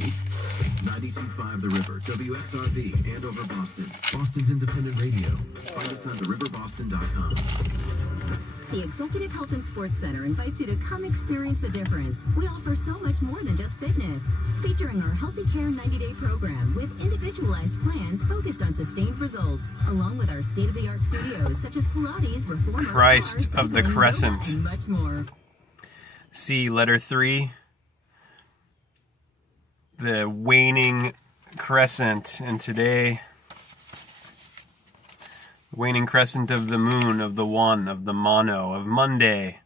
92.5 The River, WXRV, Andover, Boston. Boston's independent radio. Find us on theriverboston.com. The Executive Health and Sports Center invites you to come experience the difference. We offer so much more than just fitness. Featuring our Healthy Care 90-day program with individualized plans focused on sustained results, along with our state-of-the-art studios such as Pilates, Reformer, Christ of the Crescent. And much more. C, letter 3. The waning crescent. And today, waning crescent of the moon, of the one, of the mono, of Monday.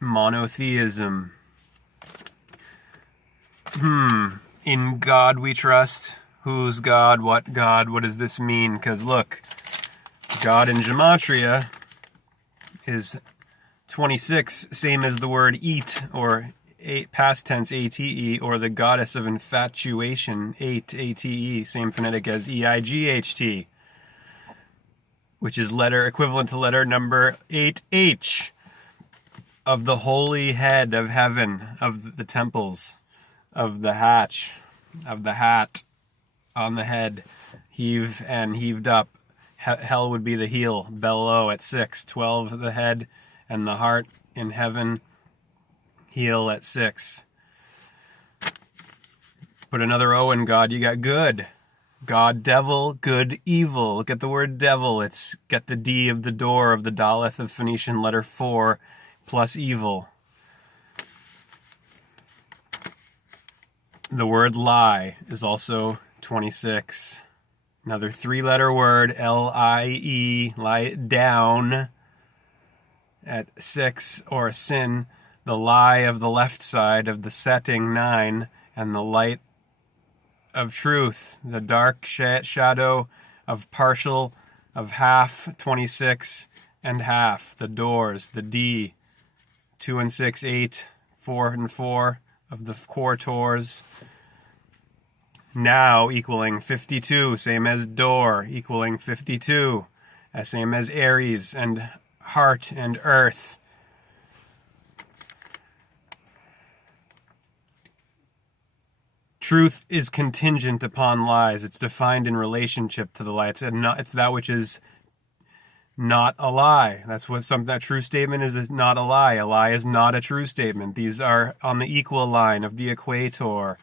Monotheism. In God we trust. Who's God? What God? What does this mean? Because look, God in Gematria is 26, same as the word eat, or past tense ate, or the goddess of infatuation, ate, same phonetic as eight, which is letter equivalent to letter number 8H, of the holy head of heaven, of the temples, of the hatch, of the hat on the head, heave and heaved up. Hell would be the heel, below at 6, 12 the head, and the heart in heaven, heel at 6. Put another O in God, you got good. God, devil, good, evil. Look at the word devil. It's get the D of the door of the Daleth of Phoenician letter 4 plus evil. The word lie is also 26. Another 3-letter word, L-I-E, lie down at 6, or sin, the lie of the left side of the setting 9, and the light of truth, the dark shadow of partial, of half, 26, and half, the doors, the D, 2 and 6, 8, 4 and 4 of the quartors, now equaling 52, same as door, equaling 52, same as Aries, and heart and earth. Truth is contingent upon lies. It's defined in relationship to the lie. It's that which is not a lie. That's what that true statement is not a lie. A lie is not a true statement. These are on the equal line of the equator,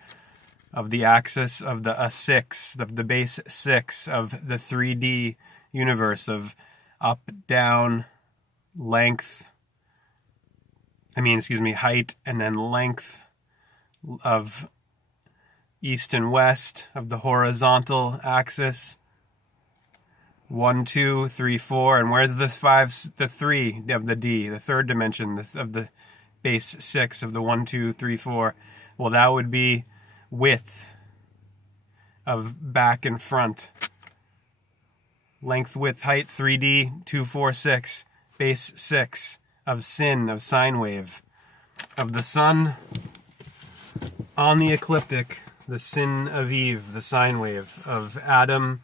of the axis of the 6, of the base 6 of the 3D universe of up, down, height, and then length of east and west of the horizontal axis. 1, 2, 3, 4, and where's the 5, the 3 of the D, the third dimension of the base 6 of the 1, 2, 3, 4? Well, that would be width of back and front. Length, width, height, 3D, 2, 4, 6, base 6 of sin, of sine wave, of the sun on the ecliptic, the sin of Eve, the sine wave of Adam,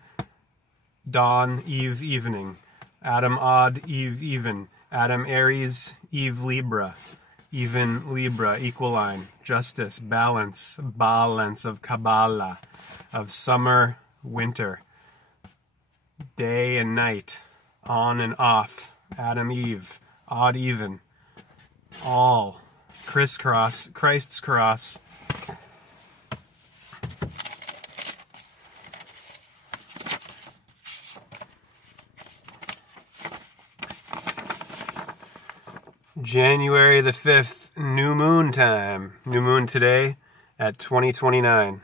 dawn, Eve, evening, Adam, odd, Eve, even, Adam, Aries, Eve, Libra, even, Libra, equaline, justice, balance of Kabbalah, of summer, winter, day and night, on and off, Adam, Eve, odd, even, all, crisscross, Christ's cross. January the 5th, new moon time. New moon today at 20:29.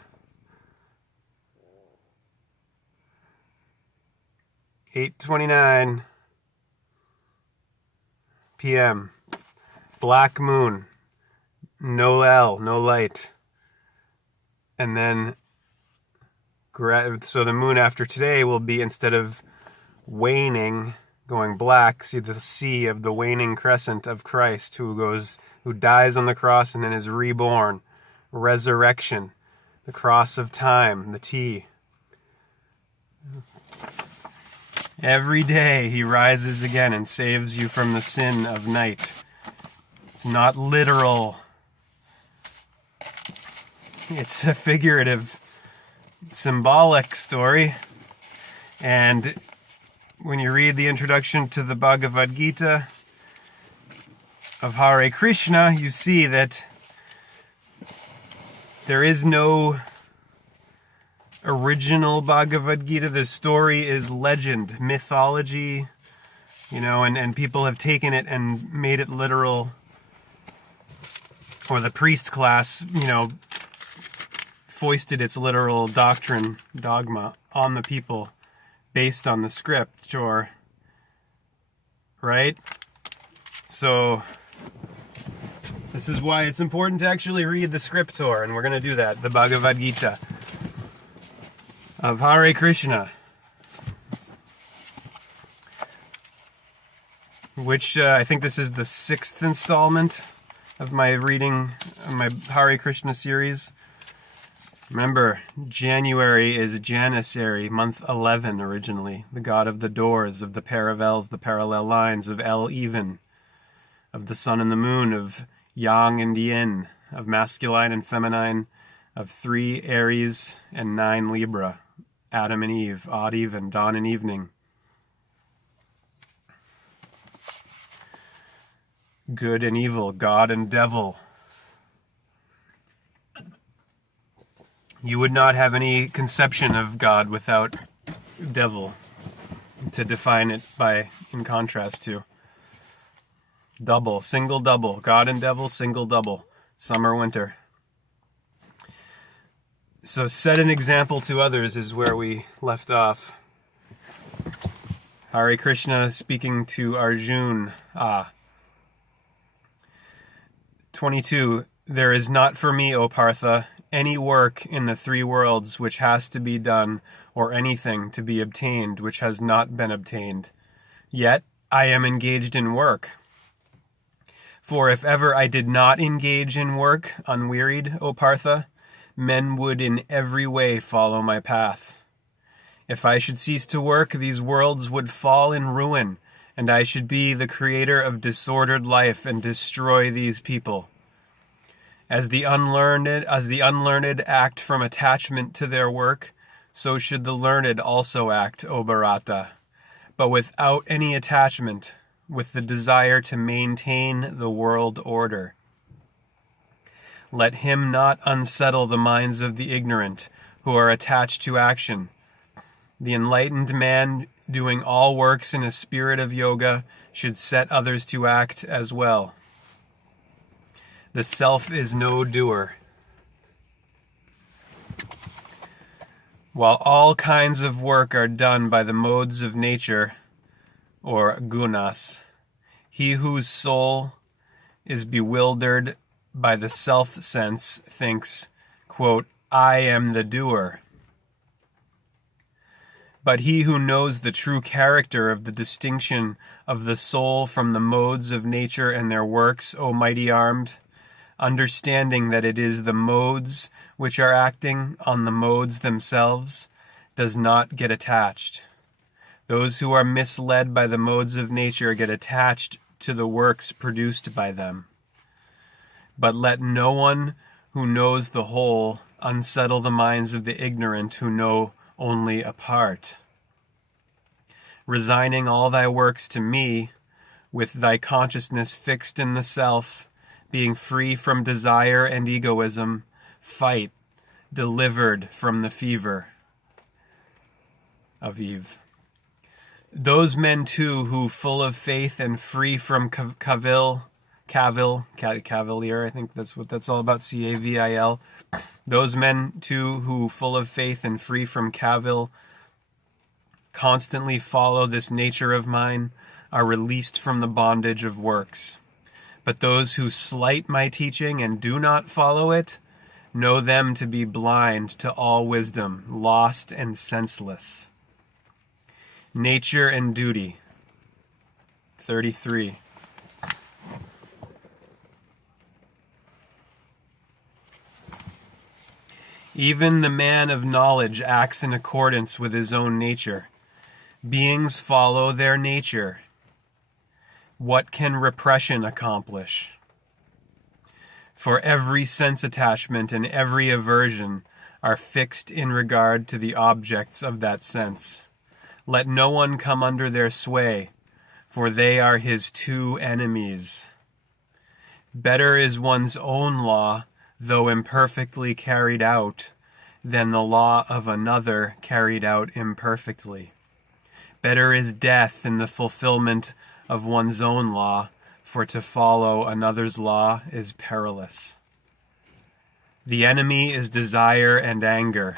8:29 p.m. Black moon. No L, no light. And then, so the moon after today will be, instead of waning, going black, see the C of the waning crescent of Christ, who dies on the cross and then is reborn. Resurrection, the cross of time, the T. Every day he rises again and saves you from the sin of night. It's not literal. it's a figurative, symbolic story. And when you read the introduction to the Bhagavad Gita of Hare Krishna, you see that there is no original Bhagavad Gita. The story is legend, mythology, and people have taken it and made it literal. Or the priest class, foisted its literal dogma on the people based on the script, right? So this is why it's important to actually read the scriptor, and we're going to do that, the Bhagavad Gita of Hare Krishna, which I think this is the 6th installment of my reading, my Hare Krishna series. Remember, January is Janissary, month 11 originally, the god of the doors, of the paravels, the parallel lines, of El even, of the sun and the moon, of yang and yin, of masculine and feminine, of 3 Aries and 9 Libra, Adam and Eve, odd even, dawn and evening. Good and evil, God and devil. You would not have any conception of God without devil to define it by, in contrast to. Double, single double, God and devil, single double, summer, winter. So set an example to others is where we left off. Hare Krishna speaking to Arjuna. 22. There is not for me, O Partha, any work in the 3 worlds which has to be done, or anything to be obtained which has not been obtained. Yet I am engaged in work. For if ever I did not engage in work, unwearied, O Partha, men would in every way follow my path. If I should cease to work, these worlds would fall in ruin, and I should be the creator of disordered life and destroy these people. As the unlearned act from attachment to their work, so should the learned also act, O Bharata, but without any attachment, with the desire to maintain the world order. Let him not unsettle the minds of the ignorant, who are attached to action. The enlightened man, doing all works in a spirit of yoga, should set others to act as well. The self is no doer. While all kinds of work are done by the modes of nature, or gunas, he whose soul is bewildered by the self-sense thinks, quote, I am the doer. But he who knows the true character of the distinction of the soul from the modes of nature and their works, O mighty armed, understanding that it is the modes which are acting on the modes themselves, does not get attached. Those who are misled by the modes of nature get attached to the works produced by them. But let no one who knows the whole unsettle the minds of the ignorant who know only a part. Resigning all thy works to me, with thy consciousness fixed in the self, being free from desire and egoism, fight, delivered from the fever of Eve. Those men too who, full of faith and free from cavil, cavalier, I think that's what that's all about, cavil. Those men too who, full of faith and free from cavil, constantly follow this nature of mine, are released from the bondage of works. But those who slight my teaching and do not follow it, know them to be blind to all wisdom, lost and senseless. Nature and duty. 33. Even the man of knowledge acts in accordance with his own nature. Beings follow their nature. What can repression accomplish? For every sense attachment and every aversion are fixed in regard to the objects of that sense. Let no one come under their sway, for they are his two enemies. Better is one's own law, though imperfectly carried out, than the law of another carried out imperfectly. Better is death in the fulfillment of one's own law, for to follow another's law is perilous. The enemy is desire and anger.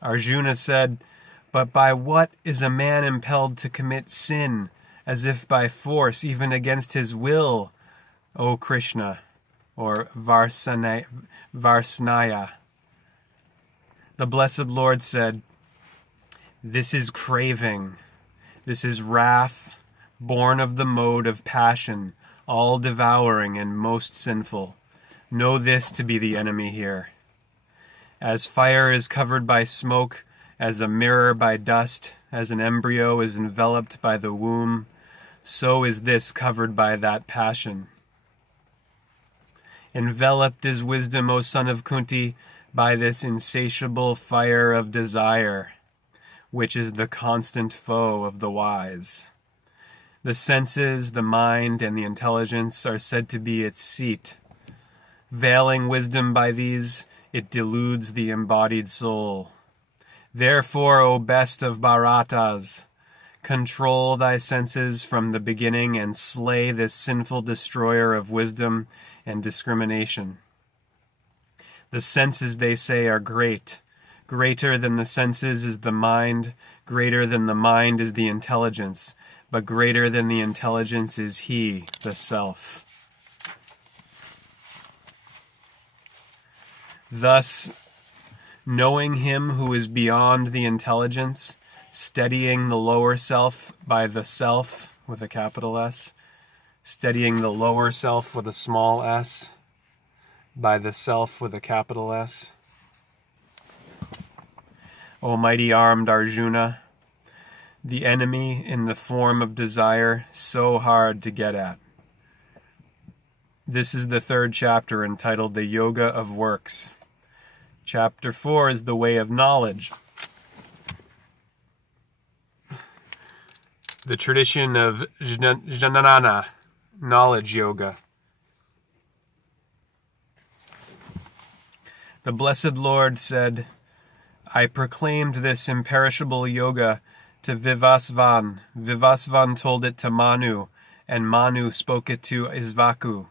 Arjuna said, "But by what is a man impelled to commit sin, as if by force, even against his will, O Krishna?" Or Varsnaya. The Blessed Lord said, "This is craving, this is wrath, born of the mode of passion, all devouring and most sinful. Know this to be the enemy here. As fire is covered by smoke, as a mirror by dust, as an embryo is enveloped by the womb, so is this covered by that passion. Enveloped is wisdom, O son of Kunti, by this insatiable fire of desire, which is the constant foe of the wise. The senses, the mind, and the intelligence are said to be its seat. Veiling wisdom by these, it deludes the embodied soul. Therefore, O best of Bharatas, control thy senses from the beginning and slay this sinful destroyer of wisdom and discrimination. The senses, they say, are great. Greater than the senses is the mind, greater than the mind is the intelligence, but greater than the intelligence is he, the self. Thus, knowing him who is beyond the intelligence, steadying the lower self by the self with a capital S, steadying the lower self with a small s, by the self with a capital S. O mighty armed Arjuna, the enemy in the form of desire, so hard to get at. This is the third chapter entitled The Yoga of Works. Chapter 4 is the way of knowledge. The tradition of Jnana, knowledge yoga. The Blessed Lord said, I proclaimed this imperishable yoga to Vivasvan. Vivasvan told it to Manu, and Manu spoke it to Isvaku.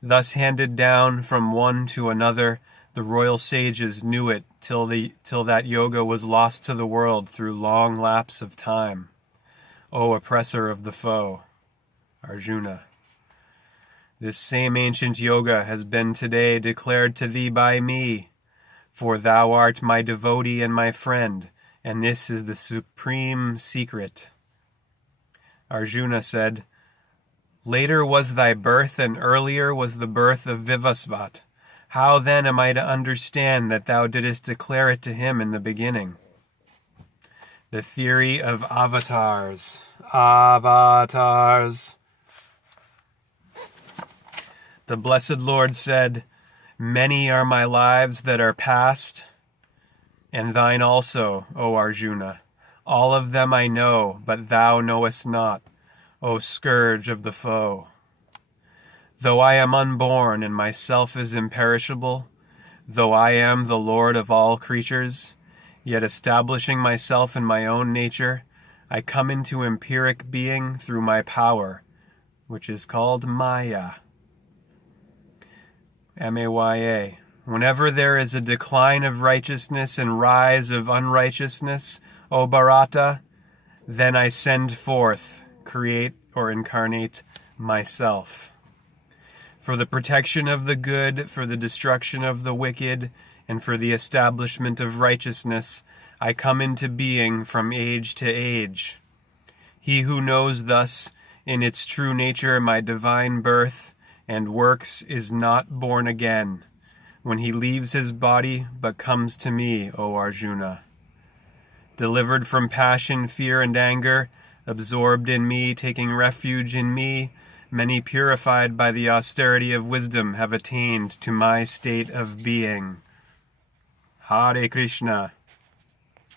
Thus handed down from one to another, the royal sages knew it till that yoga was lost to the world through long lapse of time. O oppressor of the foe, Arjuna. This same ancient yoga has been today declared to thee by me, for thou art my devotee and my friend, and this is the supreme secret. Arjuna said, Later was thy birth, and earlier was the birth of Vivasvat. How then am I to understand that thou didst declare it to him in the beginning? The theory of avatars. Avatars. The Blessed Lord said, Many are my lives that are past, and thine also, O Arjuna. All of them I know, but thou knowest not, O scourge of the foe. Though I am unborn and myself is imperishable, though I am the Lord of all creatures, yet establishing myself in my own nature, I come into empiric being through my power, which is called Maya. M-A-Y-A. Whenever there is a decline of righteousness and rise of unrighteousness, O Bharata, then I send forth, create or incarnate myself. For the protection of the good, for the destruction of the wicked, and for the establishment of righteousness, I come into being from age to age. He who knows thus, in its true nature, my divine birth and works is not born again, when he leaves his body but comes to me, O Arjuna. Delivered from passion, fear, and anger, absorbed in me, taking refuge in me, Many purified by the austerity of wisdom have attained to my state of being. Hare Krishna.